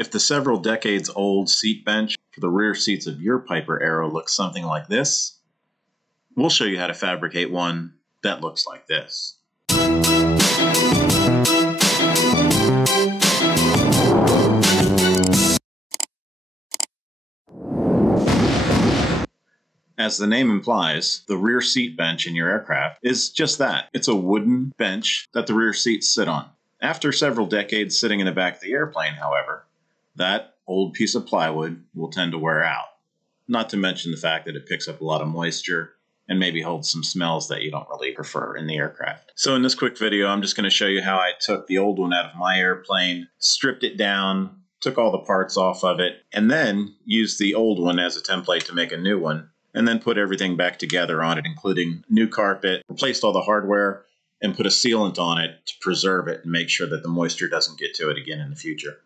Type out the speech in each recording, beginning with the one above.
If the several decades old seat bench for the rear seats of your Piper Aero looks something like this, we'll show you how to fabricate one that looks like this. As the name implies, the rear seat bench in your aircraft is just that. It's a wooden bench that the rear seats sit on. After several decades sitting in the back of the airplane, however, that old piece of plywood will tend to wear out. Not to mention the fact that it picks up a lot of moisture and maybe holds some smells that you don't really prefer in the aircraft. So in this quick video, I'm just going to show you how I took the old one out of my airplane, stripped it down, took all the parts off of it, and then used the old one as a template to make a new one, and then put everything back together on it, including new carpet, replaced all the hardware, and put a sealant on it to preserve it and make sure that the moisture doesn't get to it again in the future.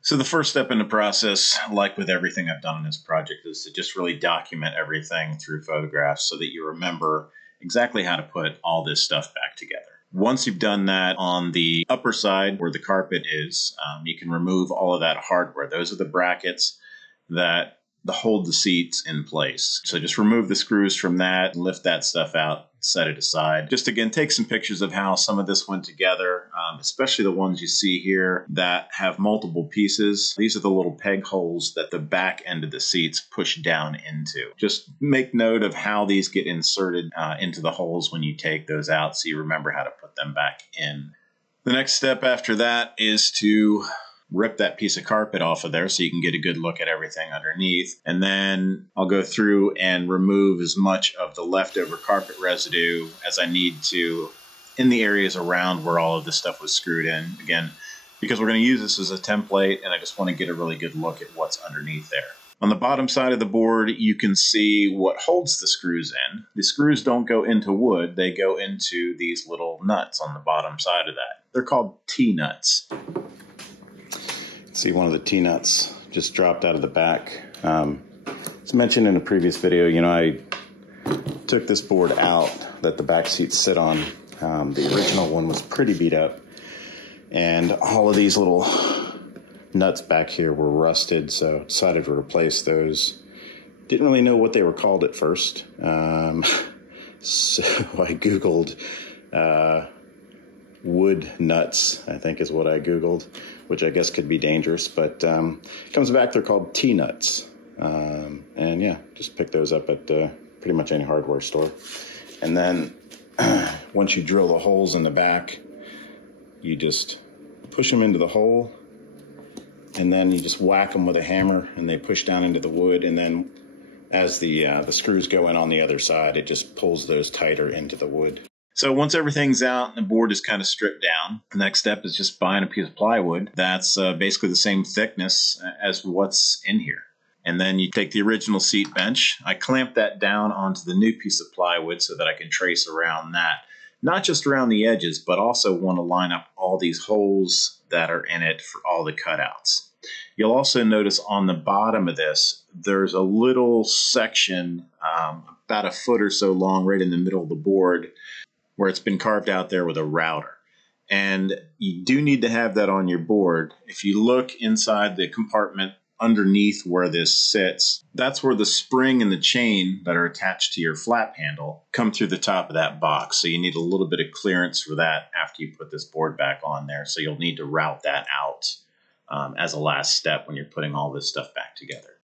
So the first step in the process, like with everything I've done in this project, is to just really document everything through photographs so that you remember exactly how to put all this stuff back together. Once you've done that, on the upper side where the carpet is, you can remove all of that hardware. Those are the brackets that hold the seats in place. So just remove the screws from that, lift that stuff out, set it aside. Just again, take some pictures of how some of this went together, especially the ones you see here that have multiple pieces. These are the little peg holes that the back end of the seats push down into. Just make note of how these get inserted into the holes when you take those out so you remember how to put them back in. The next step after that is to rip that piece of carpet off of there so you can get a good look at everything underneath. And then I'll go through and remove as much of the leftover carpet residue as I need to in the areas around where all of this stuff was screwed in. Again, because we're going to use this as a template, and I just want to get a really good look at what's underneath there. On the bottom side of the board, you can see what holds the screws in. The screws don't go into wood, they go into these little nuts on the bottom side of that. They're called T-nuts. See, one of the T-nuts just dropped out of the back. As mentioned in a previous video, I took this board out that the back seats sit on. The original one was pretty beat up, and all of these little nuts back here were rusted, so I decided to replace those. Didn't really know what they were called at first, so I Googled wood nuts, I think is what I Googled, which I guess could be dangerous, but comes back, they're called T-nuts. And yeah, just pick those up at pretty much any hardware store. And then once you drill the holes in the back, you just push them into the hole, and then you just whack them with a hammer, and they push down into the wood, and then as the screws go in on the other side, it just pulls those tighter into the wood. So once everything's out and the board is kind of stripped down, the next step is just buying a piece of plywood that's basically the same thickness as what's in here. And then you take the original seat bench. I clamped that down onto the new piece of plywood so that I can trace around that. Not just around the edges, but also want to line up all these holes that are in it for all the cutouts. You'll also notice on the bottom of this, there's a little section about a foot or so long right in the middle of the board where it's been carved out there with a router. And you do need to have that on your board. If you look inside the compartment underneath where this sits, that's where the spring and the chain that are attached to your flap handle come through the top of that box. So you need a little bit of clearance for that after you put this board back on there. So you'll need to route that out as a last step when you're putting all this stuff back together.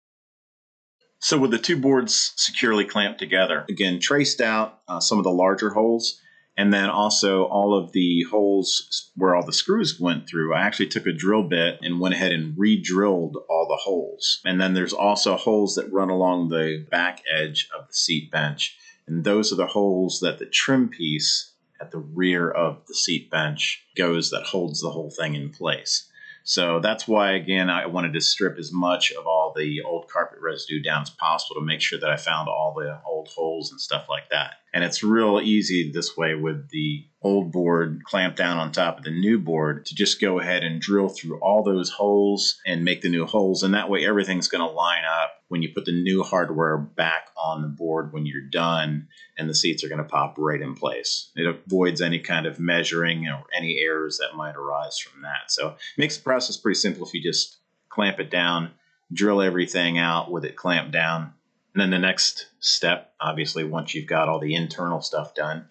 So with the two boards securely clamped together, again, traced out some of the larger holes, and then also all of the holes where all the screws went through. I actually took a drill bit and went ahead and re-drilled all the holes. And then there's also holes that run along the back edge of the seat bench. And those are the holes that the trim piece at the rear of the seat bench goes that holds the whole thing in place. So that's why, again, I wanted to strip as much of all the old carpet residue down as possible to make sure that I found all the old holes and stuff like that. And it's real easy this way with the old board clamped down on top of the new board to just go ahead and drill through all those holes and make the new holes. And that way everything's going to line up when you put the new hardware back on the board when you're done, and the seats are going to pop right in place. It avoids any kind of measuring or any errors that might arise from that. So it makes the process pretty simple if you just clamp it down, drill everything out with it clamped down. And then the next step, obviously, once you've got all the internal stuff done,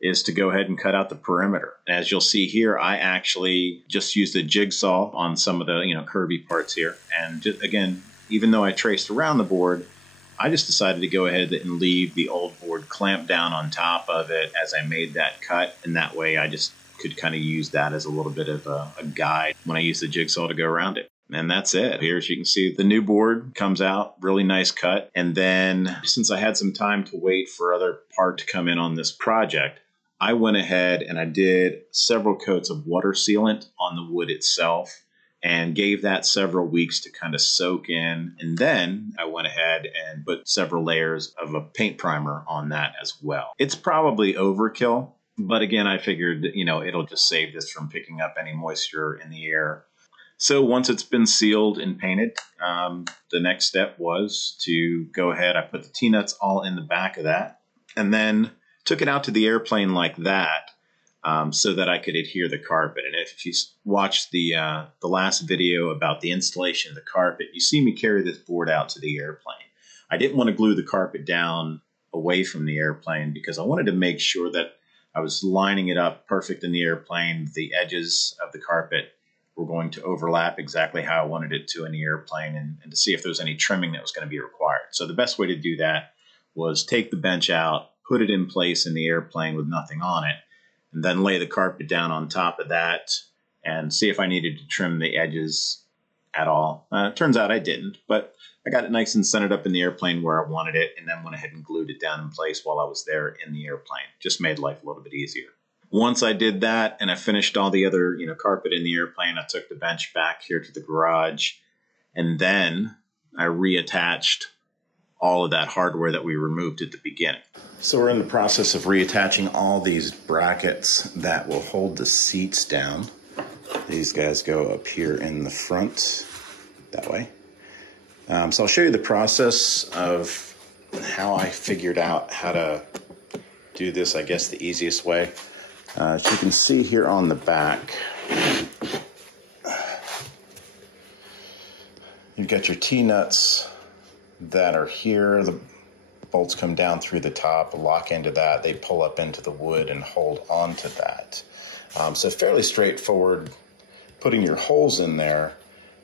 is to go ahead and cut out the perimeter. As you'll see here, I actually just used a jigsaw on some of the curvy parts here. And just, again, even though I traced around the board, I just decided to go ahead and leave the old board clamped down on top of it as I made that cut. And that way I just could kind of use that as a little bit of a guide when I use the jigsaw to go around it. And that's it. Here, as you can see, the new board comes out, really nice cut. And then since I had some time to wait for other part to come in on this project, I went ahead and I did several coats of water sealant on the wood itself and gave that several weeks to kind of soak in. And then I went ahead and put several layers of a paint primer on that as well. It's probably overkill, but again, I figured, it'll just save this from picking up any moisture in the air. So once it's been sealed and painted, the next step was to go ahead. I put the T-nuts all in the back of that and then took it out to the airplane like that so that I could adhere the carpet. And if you watched the last video about the installation of the carpet, you see me carry this board out to the airplane. I didn't want to glue the carpet down away from the airplane because I wanted to make sure that I was lining it up perfect in the airplane. The edges of the carpet were going to overlap exactly how I wanted it to in the airplane, and to see if there was any trimming that was going to be required. So the best way to do that was take the bench out, put it in place in the airplane with nothing on it, and then lay the carpet down on top of that and see if I needed to trim the edges at all. It turns out I didn't, but I got it nice and centered up in the airplane where I wanted it, and then went ahead and glued it down in place while I was there in the airplane. Just made life a little bit easier. Once I did that and I finished all the other, carpet in the airplane, I took the bench back here to the garage, and then I reattached all of that hardware that we removed at the beginning. So we're in the process of reattaching all these brackets that will hold the seats down. These guys go up here in the front, that way. So I'll show you the process of how I figured out how to do this, I guess the easiest way. As you can see here on the back, you've got your T-nuts that are here. The bolts come down through the top, lock into that. They pull up into the wood and hold on to that. So fairly straightforward putting your holes in there.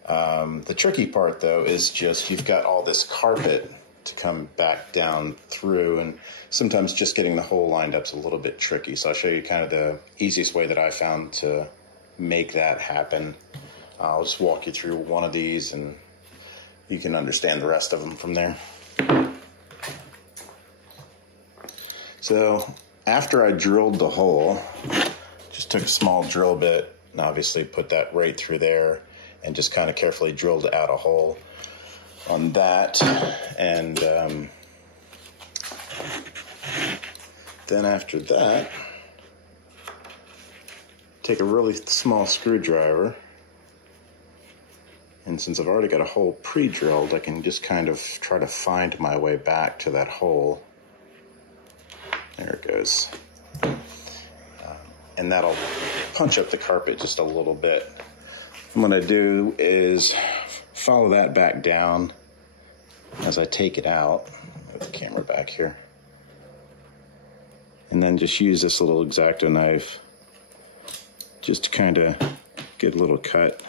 The tricky part, though, is just you've got all this carpet to come back down through, and sometimes just getting the hole lined up is a little bit tricky. So I'll show you kind of the easiest way that I found to make that happen. I'll just walk you through one of these and you can understand the rest of them from there. So after I drilled the hole, just took a small drill bit and obviously put that right through there and just kind of carefully drilled out a hole on that. And then after that, take a really small screwdriver, and since I've already got a hole pre-drilled, I can just kind of try to find my way back to that hole. There it goes. And that'll punch up the carpet just a little bit. What I'm going to do is follow that back down as I take it out. Move the camera back here. And then just use this little X-Acto knife just to kind of get a little cut.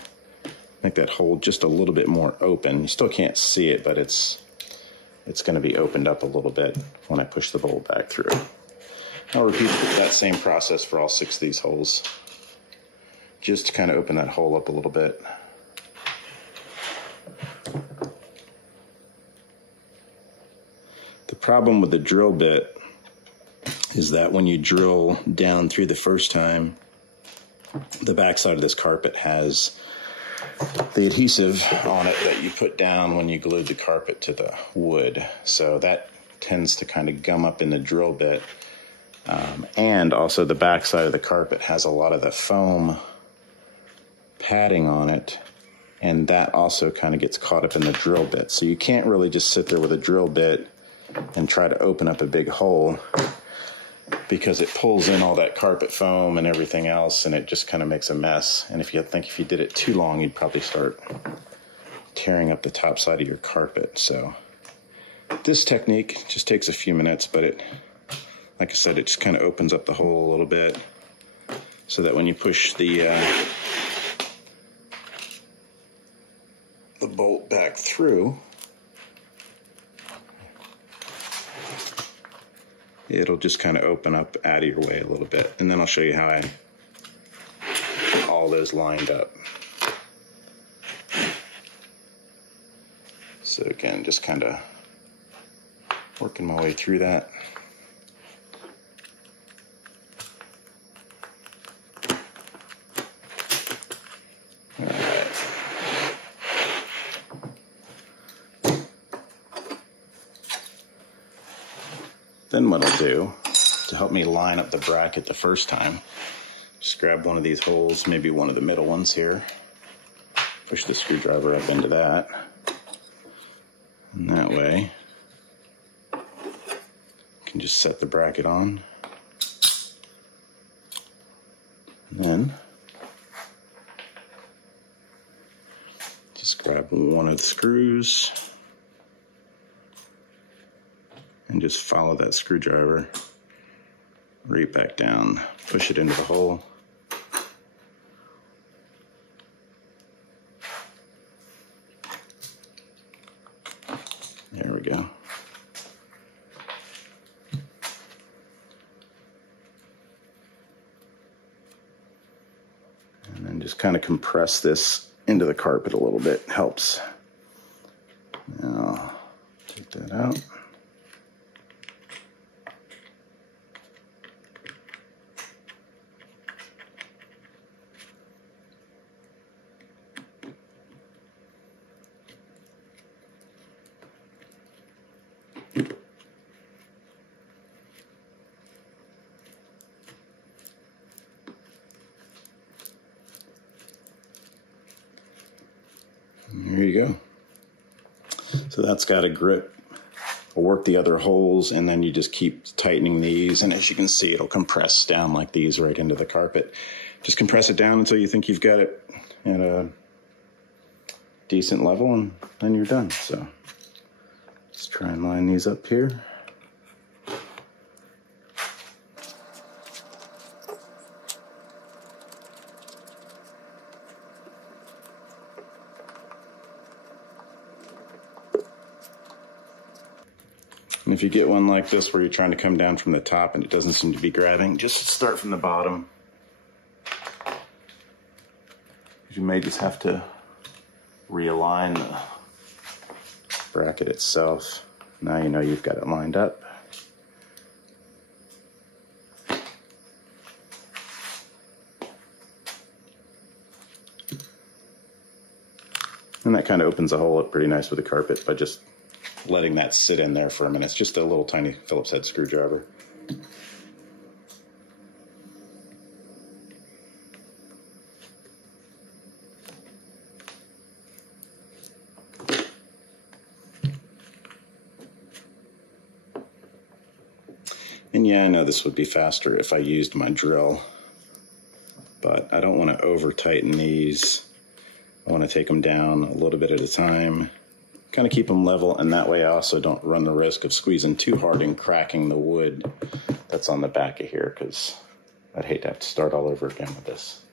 Make that hole just a little bit more open. You still can't see it, but it's going to be opened up a little bit when I push the bolt back through. I'll repeat that same process for all 6 of these holes. Just to kind of open that hole up a little bit. The problem with the drill bit is that when you drill down through the first time, the backside of this carpet has the adhesive on it that you put down when you glued the carpet to the wood. So that tends to kind of gum up in the drill bit. And also the backside of the carpet has a lot of the foam padding on it, and that also kind of gets caught up in the drill bit. So you can't really just sit there with a drill bit and try to open up a big hole, because it pulls in all that carpet foam and everything else, and it just kind of makes a mess. And if you did it too long, you'd probably start tearing up the top side of your carpet. So this technique just takes a few minutes, but it, like I said, it just kind of opens up the hole a little bit so that when you push the bolt back through, it'll just kind of open up out of your way a little bit. And then I'll show you how I get all those lined up. So again, just kind of working my way through that. All right. Then what I'll do to help me line up the bracket the first time, just grab one of these holes, maybe one of the middle ones here, push the screwdriver up into that, and that way you can just set the bracket on, and then just grab one of the screws and just follow that screwdriver right back down, push it into the hole. There we go. And then just kind of compress this into the carpet a little bit, helps. Now, take that out. There you go. So that's got a grip. I'll work the other holes, and then you just keep tightening these, and as you can see, it'll compress down like these right into the carpet. Just compress it down until you think you've got it at a decent level, and then you're done. So let's try and line these up here. And if you get one like this where you're trying to come down from the top and it doesn't seem to be grabbing, just start from the bottom. You may just have to realign the bracket itself. Now you know you've got it lined up. And that kind of opens the hole up pretty nice with the carpet by just letting that sit in there for a minute. It's just a little tiny Phillips head screwdriver. And yeah, I know this would be faster if I used my drill, but I don't want to over tighten these. I want to take them down a little bit at a time, kind of keep them level, and that way I also don't run the risk of squeezing too hard and cracking the wood that's on the back of here, because I'd hate to have to start all over again with this.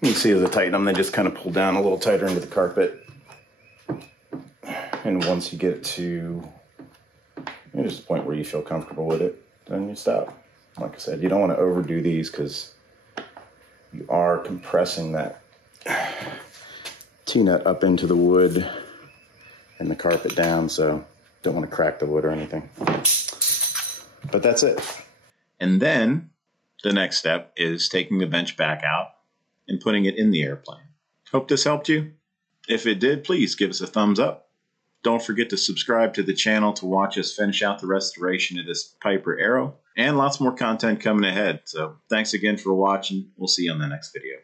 You can see as I tighten them, they just kind of pull down a little tighter into the carpet. And once you get to just the point where you feel comfortable with it, then you stop. Like I said, you don't want to overdo these because you are compressing that T-nut up into the wood and the carpet down, so don't want to crack the wood or anything. But that's it. And then the next step is taking the bench back out and putting it in the airplane. Hope this helped you. If it did, please give us a thumbs up. Don't forget to subscribe to the channel to watch us finish out the restoration of this Piper Arrow, and lots more content coming ahead. So thanks again for watching. We'll see you on the next video.